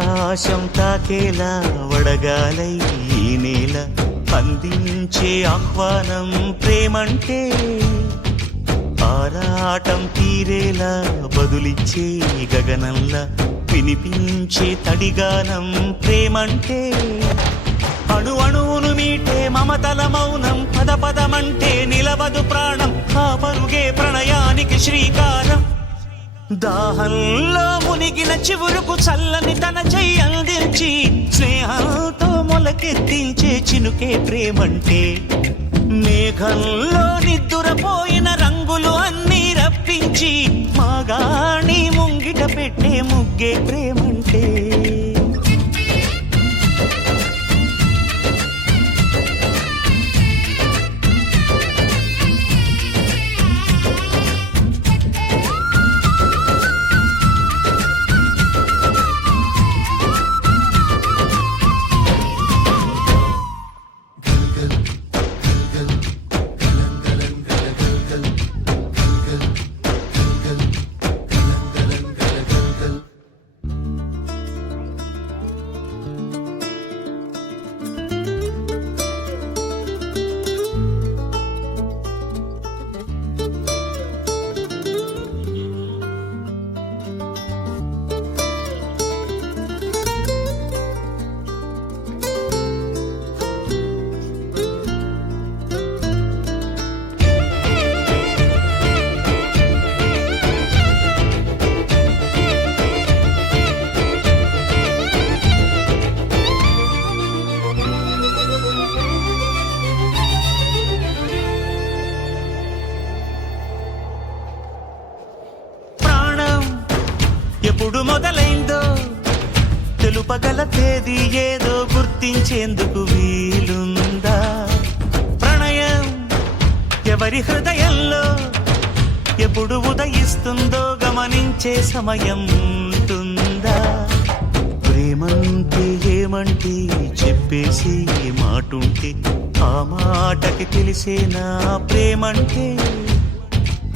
ఆకాశం తాకేలా వడగాలై ఈ నేల అందించే ఆహ్వానం ప్రేమంటే ఆరాటం తీరేలా బదులిచ్చే గగనంలా వినిపించే తడిగానం ప్రేమంటే అణు అణువును మీటే మమతల మౌనం పద పదమంటే నిలవదు ప్రాణం ఆ పరుగే ప్రణయానికి శ్రీకారం దాహంలో మునిగిన చివురుకు చల్లని తన చెయ్యి అందించి స్నేహంతో మొలకెత్తించే చినుకే ప్రేమంటే మేఘంలో నిద్దురపోయిన రంగులు అన్నీ రప్పించి మాగాణి ముంగిట పెట్టే ముగ్గే ప్రేమంటే ఎప్పుడు మొదలైందో తెలుపగల తేదీ ఏదో గుర్తించేందుకు వీలుందా ప్రణయం ఎవరి హృదయంలో ఎప్పుడు ఉదయిస్తుందో గమనించే సమయం ఉంటుందా ప్రేమంటే ఏమంటే చెప్పేసి మాటుంటే ఆ మాటకి తెలిసేనా ప్రేమంటే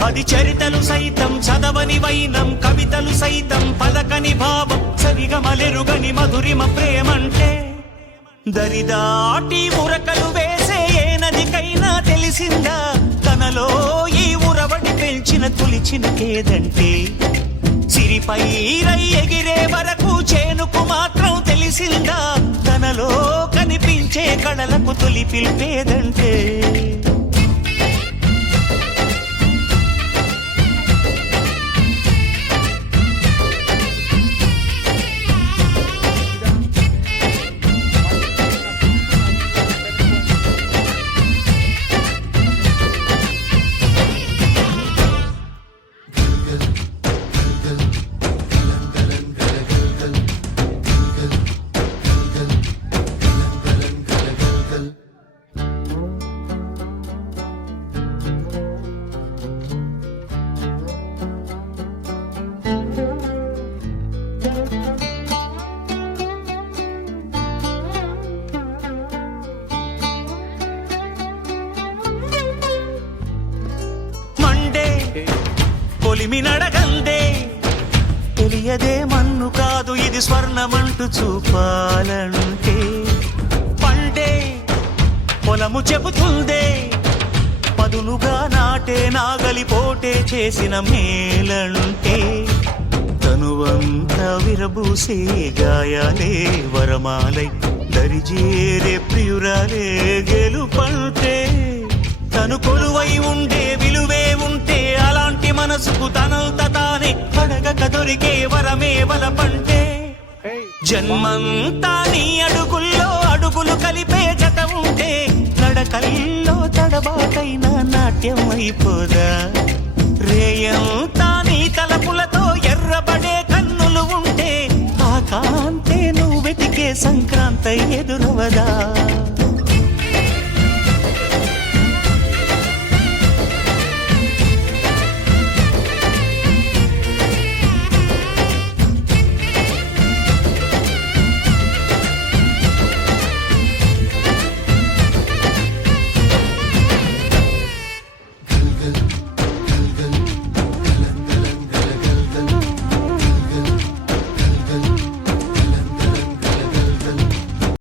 అది చరితలు సైతం చదవని వైనం కవితలు సైతం పలకని భావం సరిగమలెరుగని మధురిమ ప్రేమంటే దరిదాటి ఉరకలు వేసే ఏ నదికైనా తెలిసిందా తనలో ఈ ఉరవడి పెంచిన తులిచిన కేదంటే సిరిపై రై ఎగిరే వరకు చేనుకు మాత్రం తెలిసిందా తనలో కనిపించే కళలకు తొలి పిలిపేదంటే కొలిమినడగందే తెలియదే మన్ను కాదు ఇది స్వర్ణమంటూ చూపాలంటే పండే పొలము చెబుతుందే పదునుగా నాటే నాగలి పోటే చేసిన మేలంటే తనువంతా విరబూసే గాయాలే వరమాలై దరిజేరే ప్రియురాలే గెలుపంటే తను కొలువై ఉండే విలువే ఉంటే అలాంటి మనసుకు తనంత తానే అడగక దొరికే వరమే వలపంటే జన్మంతా నీ అడుగుల్లో అడుగులు కలిపే జత ఉంటే నడకల్లో తడబాటైన నాట్యం అయిపోదా రేయంతా నీ తలపులతో ఎర్రబడే కన్నులు ఉంటే ఆ కాంతే నువ్వు వెతికే సంక్రాంతి ఎదురవదా